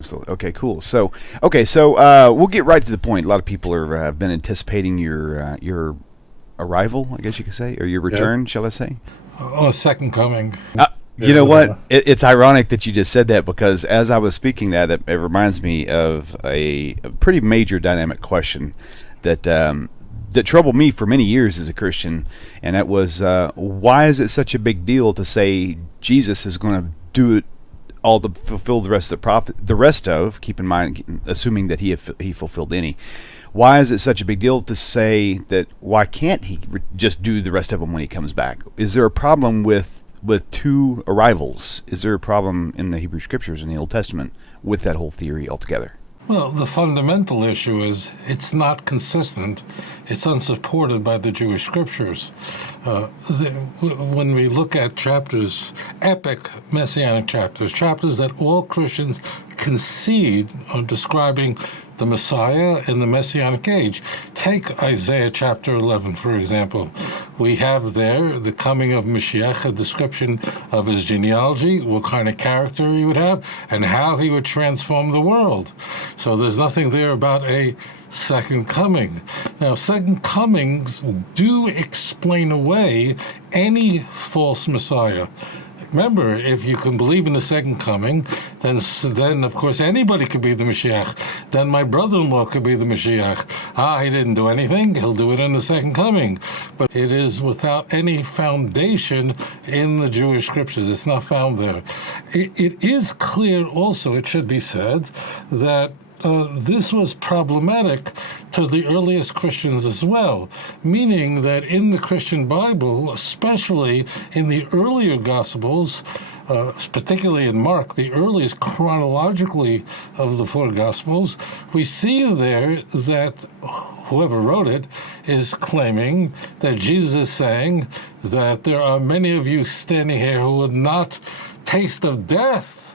Absolutely. Okay, cool. So we'll get right to the point. A lot of people are have been anticipating your arrival, I guess you could say, or your Yeah. return, shall I say? Oh, second coming. You know what? It's ironic that you just said that because as I was speaking that, it reminds me of a pretty major dynamic question that troubled me for many years as a Christian, and that was why is it such a big deal to say Jesus is going to do it all to fulfill the rest of the rest of, keep in mind, assuming that he fulfilled any. Why is it such a big deal to say that? Why can't he just do the rest of them when he comes back? Is there a problem with two arrivals? Is there a problem in the Hebrew Scriptures in the Old Testament with that whole theory altogether? Well, the fundamental issue is it's not consistent. It's unsupported by the Jewish scriptures. When we look at chapters, epic messianic chapters that all Christians concede are describing the Messiah in the Messianic age. Take Isaiah chapter 11, for example. We have there the coming of Mashiach, a description of his genealogy, what kind of character he would have, and how he would transform the world. So there's nothing there about a second coming. Now, second comings do explain away any false Messiah. Remember, if you can believe in the second coming, then of course anybody could be the Mashiach. Then my brother-in-law could be the Mashiach. He didn't do anything. He'll do it in the second coming. But it is without any foundation in the Jewish scriptures. It's not found there. It is clear also, it should be said, that this was problematic to the earliest Christians as well, meaning that in the Christian Bible, especially in the earlier Gospels, particularly in Mark, the earliest chronologically of the four Gospels, we see there that whoever wrote it is claiming that Jesus is saying that there are many of you standing here who would not taste of death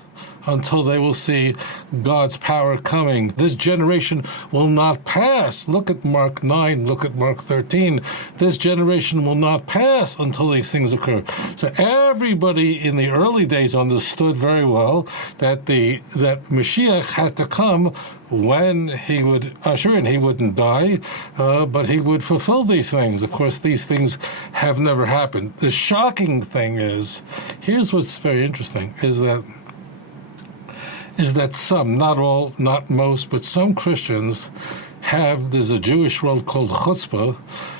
until they will see God's power coming. This generation will not pass. Look at Mark 9, look at Mark 13. This generation will not pass until these things occur. So everybody in the early days understood very well that that Mashiach had to come when he would usher in. He wouldn't die, but he would fulfill these things. Of course, these things have never happened. The shocking thing is, here's what's very interesting, is that some, not all, not most, but some Christians there's a Jewish word called chutzpah,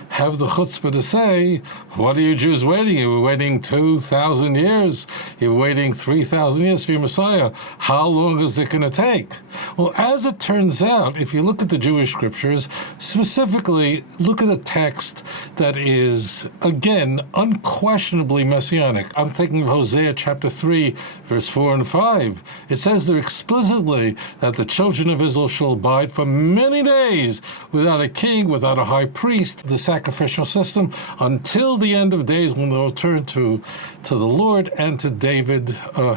have the chutzpah to say, what are you Jews waiting? You were waiting 2,000 years. You're waiting 3,000 years for your Messiah. How long is it going to take? Well, as it turns out, if you look at the Jewish scriptures, specifically look at a text that is, again, unquestionably messianic. I'm thinking of Hosea chapter 3, verse 4 and 5. It says there explicitly that the children of Israel shall abide for many days without a king, without a high priest, the sacrificial system, until the end of days when they'll return to the Lord and to David,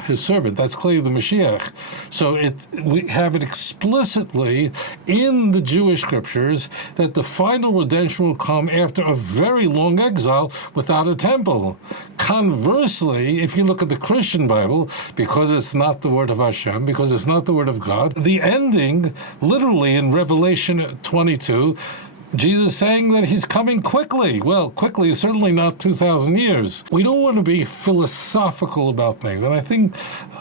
his servant. That's clearly the Mashiach. So we have it explicitly in the Jewish scriptures that the final redemption will come after a very long exile without a temple. Conversely, if you look at the Christian Bible, because it's not the word of Hashem, because it's not the word of God, the ending, literally in Revelation 22, Jesus saying that he's coming quickly. Well, quickly is certainly not 2,000 years. We don't want to be philosophical about things. And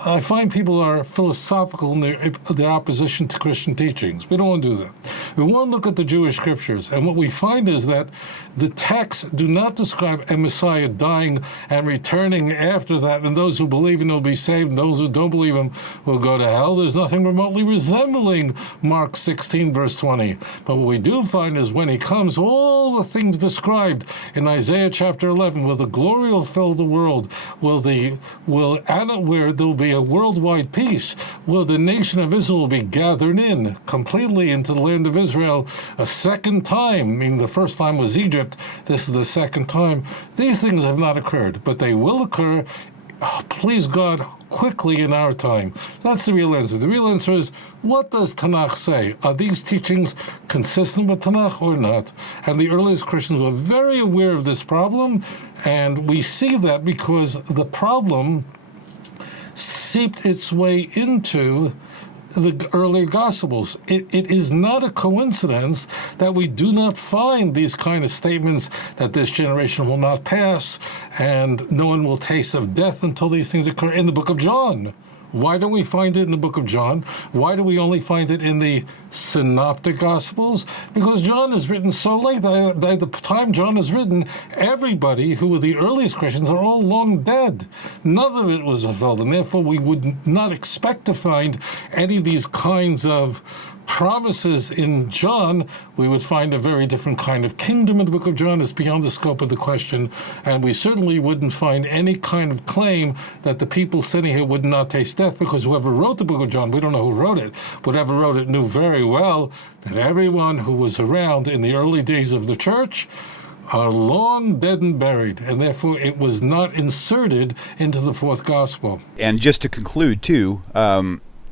I find people are philosophical in their opposition to Christian teachings. We don't want to do that. We want to look at the Jewish scriptures. And what we find is that the texts do not describe a Messiah dying and returning after that, and those who believe in him will be saved, and those who don't believe him will go to hell. There's nothing remotely resembling Mark 16, verse 20. But what we do find is when he comes, all the things described in Isaiah chapter 11, where the glory will fill the world, where there will be a worldwide peace, where the nation of Israel will be gathered in completely into the land of Israel a second time. I mean, the first time was Egypt. This is the second time. These things have not occurred, but they will occur, please God, quickly in our time. That's the real answer. The real answer is, what does Tanakh say? Are these teachings consistent with Tanakh or not? And the earliest Christians were very aware of this problem, and we see that because the problem seeped its way into the earlier Gospels. It is not a coincidence that we do not find these kind of statements that this generation will not pass and no one will taste of death until these things occur in the book of John. Why don't we find it in the book of John? Why do we only find it in the synoptic Gospels? Because John is written so late. By the time John is written, everybody who were the earliest Christians are all long dead. None of it was fulfilled, and therefore we would not expect to find any of these kinds of promises in John. We would find a very different kind of kingdom in the book of John. It's beyond the scope of the question, and we certainly wouldn't find any kind of claim that the people sitting here would not taste death, because whoever wrote the book of John, we don't know who wrote it, whoever wrote it knew very well that everyone who was around in the early days of the church are long dead and buried, and therefore it was not inserted into the fourth gospel. And just to conclude, too,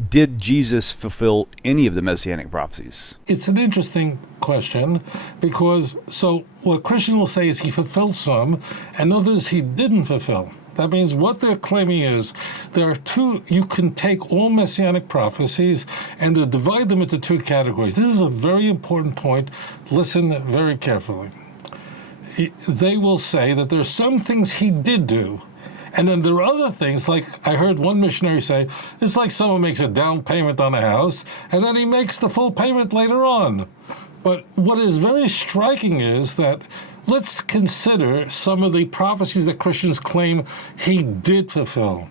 did Jesus fulfill any of the messianic prophecies? It's an interesting question, because so what Christians will say is he fulfilled some, and others he didn't fulfill. That means what they're claiming is there are two, you can take all messianic prophecies and to divide them into two categories. This is a very important point. Listen very carefully. They will say that there are some things he did do, and then there are other things, like I heard one missionary say, it's like someone makes a down payment on a house, and then he makes the full payment later on. But what is very striking is that let's consider some of the prophecies that Christians claim he did fulfill.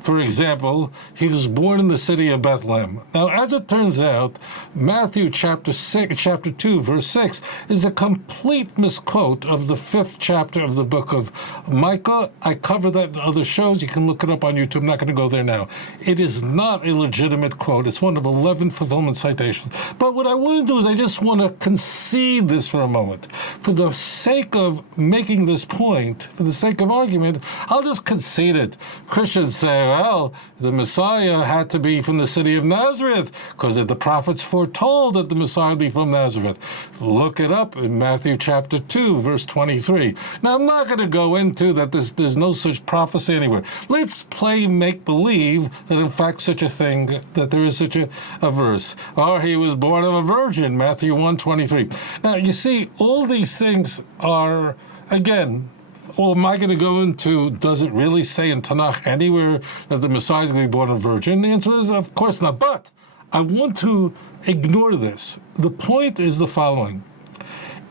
For example, he was born in the city of Bethlehem. Now, as it turns out, Matthew chapter 2, verse 6 is a complete misquote of the 5th chapter of the book of Micah. I cover that in other shows. You can look it up on YouTube. I'm not going to go there now. It is not a legitimate quote. It's one of 11 fulfillment citations. But what I want to do is I just want to concede this for a moment. For the sake of making this point, for the sake of argument, I'll just concede it. Christians say, well, the Messiah had to be from the city of Nazareth because the prophets foretold that the Messiah would be from Nazareth. Look it up in Matthew chapter 2, verse 23. Now, I'm not going to go into that there's no such prophecy anywhere. Let's play make-believe that, in fact, such a thing, that there is such a verse. Or he was born of a virgin, Matthew 1:23. Now, you see, all these things are, again, well, am I going to go into, does it really say in Tanakh anywhere that the Messiah is going to be born a virgin? The answer is, of course not. But I want to ignore this. The point is the following.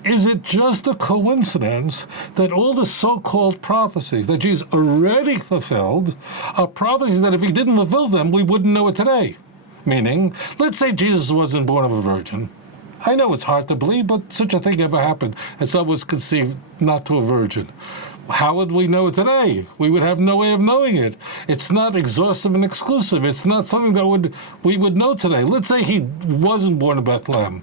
Is it just a coincidence that all the so-called prophecies that Jesus already fulfilled are prophecies that if he didn't fulfill them, we wouldn't know it today? Meaning, let's say Jesus wasn't born of a virgin. I know it's hard to believe, but such a thing ever happened, and son was conceived not to a virgin. How would we know it today? We would have no way of knowing it. It's not exhaustive and exclusive. It's not something that we would know today. Let's say he wasn't born in Bethlehem.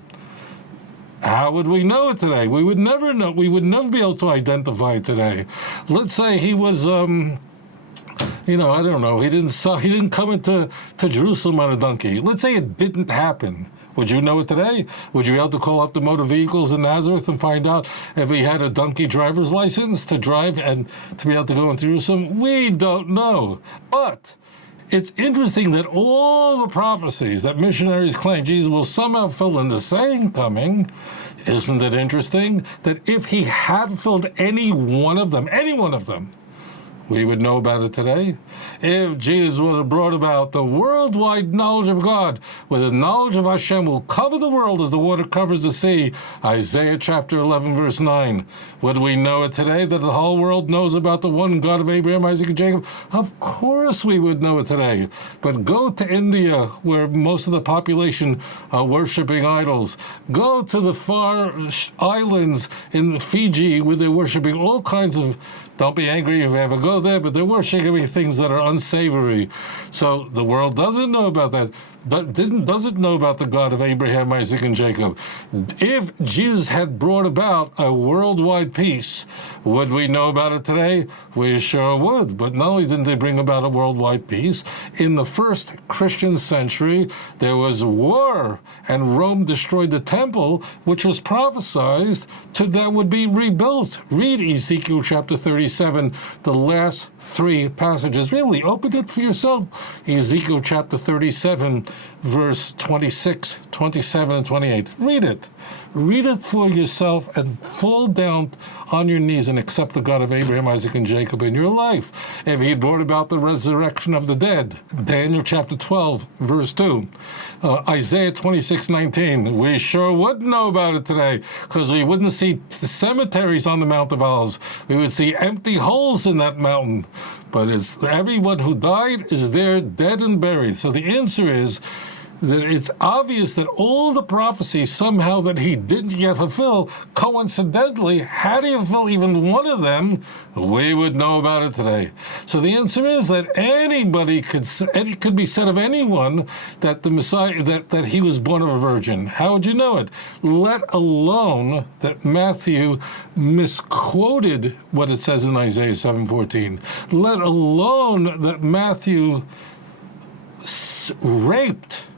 How would we know it today? We would never know. We would never be able to identify it today. Let's say he was, I don't know. He didn't come into Jerusalem on a donkey. Let's say it didn't happen. Would you know it today? Would you be able to call up the motor vehicles in Nazareth and find out if he had a donkey driver's license to drive and to be able to go into Jerusalem? We don't know. But it's interesting that all the prophecies that missionaries claim Jesus will somehow fill in the second coming. Isn't it interesting that if he had fulfilled any one of them, we would know about it today? If Jesus would have brought about the worldwide knowledge of God, where the knowledge of Hashem will cover the world as the water covers the sea, Isaiah chapter 11, verse 9, would we know it today that the whole world knows about the one God of Abraham, Isaac, and Jacob? Of course we would know it today. But go to India, where most of the population are worshiping idols. Go to the far islands in Fiji, where they're worshiping all kinds of, don't be angry if you ever go there, but they're worshiping things that are unsavory. So the world doesn't know about that. Doesn't know about the God of Abraham, Isaac, and Jacob. If Jesus had brought about a worldwide peace, would we know about it today? We sure would. But not only didn't they bring about a worldwide peace, in the first Christian century, there was war, and Rome destroyed the temple, which was prophesied that would be rebuilt. Read Ezekiel chapter 37, the last three passages. Really, open it for yourself. Ezekiel chapter 37, verse 26, 27, and 28. Read it. Read it for yourself and fall down on your knees and accept the God of Abraham, Isaac, and Jacob in your life. If he brought about the resurrection of the dead, Daniel chapter 12, verse 2. Isaiah 26:19. We sure would know about it today, because we wouldn't see the cemeteries on the Mount of Olives. We would see empty holes in that mountain. But it's everyone who died is there dead and buried. So the answer is that it's obvious that all the prophecies somehow that he didn't yet fulfill, coincidentally, had he fulfilled even one of them, we would know about it today. So the answer is that anybody could be said of anyone that the Messiah, that he was born of a virgin. How would you know it? Let alone that Matthew misquoted what it says in Isaiah 7:14. Let alone that Matthew raped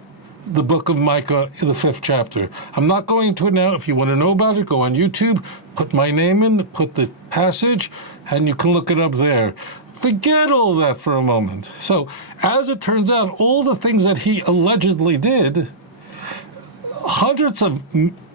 the book of Micah in the 5th chapter. I'm not going into it now. If you want to know about it, go on YouTube, put my name in, put the passage, and you can look it up there. Forget all that for a moment. So, as it turns out, all the things that he allegedly did, hundreds of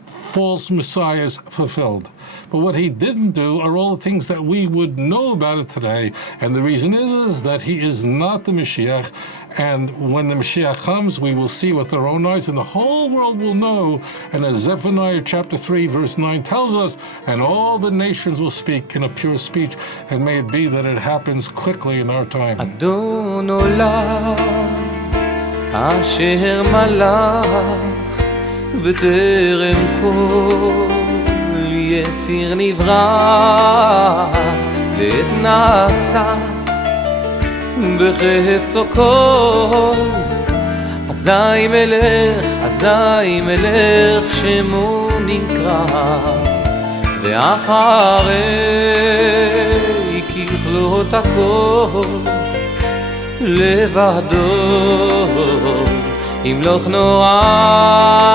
false messiahs fulfilled. But what he didn't do are all the things that we would know about it today. And the reason is that he is not the Mashiach. And when the Mashiach comes, we will see with our own eyes, and the whole world will know. And as Zephaniah chapter 3, verse 9 tells us, and all the nations will speak in a pure speech. And may it be that it happens quickly in our time. Adon olam asher malach בטרם כל יציר נברא לעת נעשה בחפצו כל אזי מלך שמו נקרא ואחרי ככלות הכל לבדו ימלוך נורא